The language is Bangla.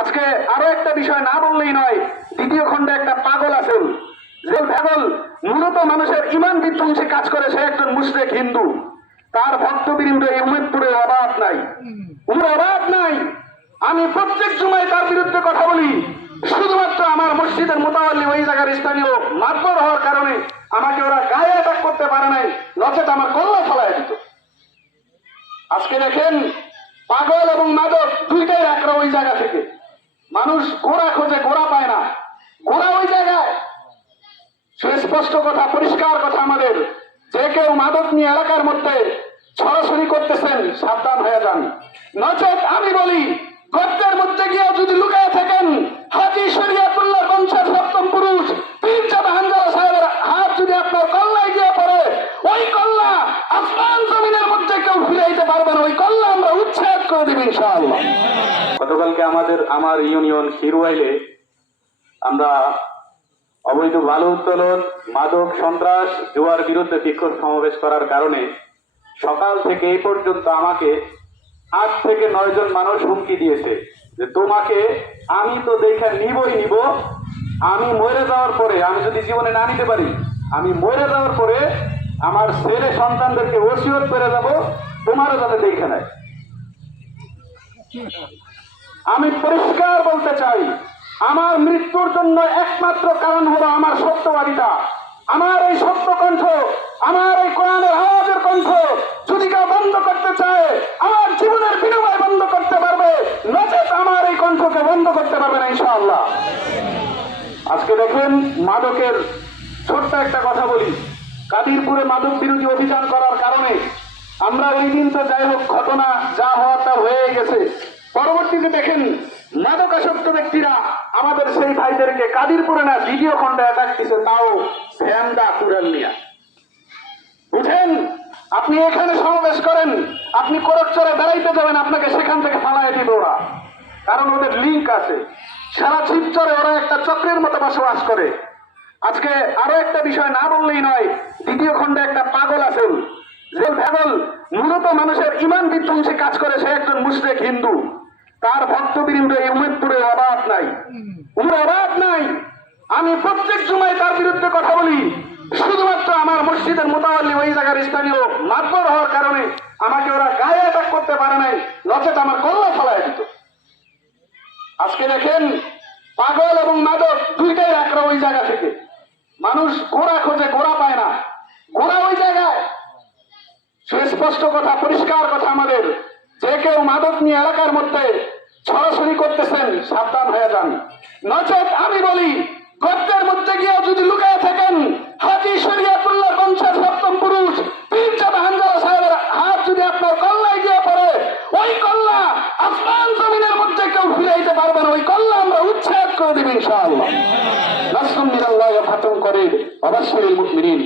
আজকে আরো একটা বিষয় না বললেই নয়, দ্বিতীয় খণ্ডে একটা পাগল আছেন, যে পাগল মূলত মানুষের ইমান বিধ্বংসী কাজ করে। সে একজন মুশরিক হিন্দু, তার ভক্তবৃন্দ এই উমেদপুরে অভাব নাই, অভাব নাই। আমি প্রত্যেক জুমায় তার বিরুদ্ধে কথা বলি, শুধুমাত্র আমার মসজিদের মোতাওয়াল্লি ওই জায়গার স্থানীয় মাতবর হওয়ার কারণে আমাকে ওরা গায়ে অ্যাটাক করতে পারে নাই, নচেত আমার কল্লা ফলায় দিত। আজকে দেখেন, পাগল এবং মাদক দুইটাই একরা ওই জায়গা থেকে। মানুষ গোড়া খোঁজে, গোড়া পায় না, গোড়া ওই জায়গায়। সুস্পষ্ট কথা, পরিষ্কার কথা আমাদের, যে কেউ মাদক নিয়ে এলাকার মধ্যে ছড়াছড়ি করতেছেন, সাবধান হয়ে যান। নচেত আমি বলি, গর্তের মধ্যে গিয়ে যদি লুকিয়ে থাকেন, হাজী শরিয়তুল্লাহ বংশের সপ্তম পুরুষ পীরজাদা হানজালা সাহেবের হাত যদি আপনার কল্লায় গিয়ে পড়ে, ওই কল্লা আসমান জমিনের মধ্যে কেউ ফিরাইতে পারবে না। ওই কল্লা আমরা উচ্ছেদ করে দিব ইনশাআল্লাহ। গতকালকে আমার ইউনিয়ন শিরওয়াইলে আমরা অবৈধ বালু উত্তোলন, মাদক, সন্ত্রাস, জুয়ার বিরুদ্ধে বিক্ষোভ সমাবেশ করার কারণে সকাল থেকে এই পর্যন্ত আমাকে 8 থেকে 9 জন মানুষ হুমকি দিয়েছে যে তোমাকে আমি তো দেখে নিব, আমি মরে যাওয়ার পরে, আমি যদি জীবনে না নিতে পারি, আমি মরে যাওয়ার পরে আমার ছেলে সন্তানদেরকে ওসিয়ত করে যাব, তোমারও যাতে দেখে নেয়। আমি পরিষ্কার বলতে চাই, আমার মৃত্যুর জন্য একমাত্র কারণ হলো আমার সত্যবাদিতা, আমার এই সত্য কণ্ঠ, আমার এই কোরআনের আওয়াজের কণ্ঠ যদি কেউ বন্ধ করতে চায়, আমার জীবনের বিনিময় বন্ধ করতে পারবে, নচেত আমার এই কণ্ঠকে বন্ধ করতে পারবে না ইনশাআল্লাহ। আজকে দেখেন, মাদকের ছোট্ট একটা কথা বলি, কাদিরপুরে মাদক বিরোধী অভিযান করার কারণে আমরা ওই দিন তো যাই হোক, ঘটনা যা হওয়ার তা হয়ে গেছে। পরবর্তীতে দেখেন, মাদকাসক্ত ব্যক্তিরা আমাদের সেই ভাইদেরকে কাদিরপুরে না দ্বিতীয় খণ্ডে অ্যাটাক দিচ্ছে, তাও ভ্যানদা কুড়াল নিয়া। বুঝেন, আপনি এখানে সমাবেশ করেন, আপনি করকচরে বেড়াইতে যাবেন, আপনাকে সেখান থেকে ফালায় দিবে ওরা, কারণ ওদের লিঙ্ক আছে। সারা শিবচরে ওরা একটা চক্রের মতো বসবাস করে। আজকে আরো একটা বিষয় না বললেই নয়, দ্বিতীয় খণ্ডে একটা পাগল আছেন, যে পাগল মূলত মানুষের ইমান বিধ্বংসী কাজ করে। সে একজন মুশরিক হিন্দু, তার ভক্তবৃন্দ এই উমেদপুরে অভাব নাই, অভাব নাই। আমি প্রত্যেক জুমায় তার বিরুদ্ধে কথা বলি, শুধুমাত্র আমার মসজিদের মোতাওয়াল্লি ওই জায়গার স্থানীয় মাতবর হওয়ার কারণে আমাকে ওরা গায়ে অ্যাটাক করতে পারে নাই, নচেত আমার কল্লা ফলায় দিত। আজকে দেখেন, পাগল এবং মাদক দুইটাই একরা ওই জায়গা থেকে। মানুষ গোড়া খোঁজে, গোড়া পায় না, গোড়া ওই জায়গায়। সুস্পষ্ট কথা, পরিষ্কার কথা আমাদের, যে কেউ মাদক নিয়ে এলাকার মধ্যে ছড়াছড়ি করতেছেন, সাবধান হয়ে যান। নচেত আমি বলি, গর্তের মধ্যে গিয়ে যদি লুকিয়ে থাকেন, হাজী শরিয়তুল্লাহ বংশের সপ্তম পুরুষ পীরজাদা হানজালা সাহেবের হাত যদি আপনার কল্লায় গিয়ে পড়ে, ওই কল্লা আসমান জমিনের মধ্যে কেউ ফিরাইতে পারবে না। ওই কল্লা আমরা উচ্ছেদ করে দিব ইনশাআল্লাহ। নাসরুম মিনাল্লাহি ওয়া ফাতহুন করিব ওয়া বাশশিরিল মুমিনিন।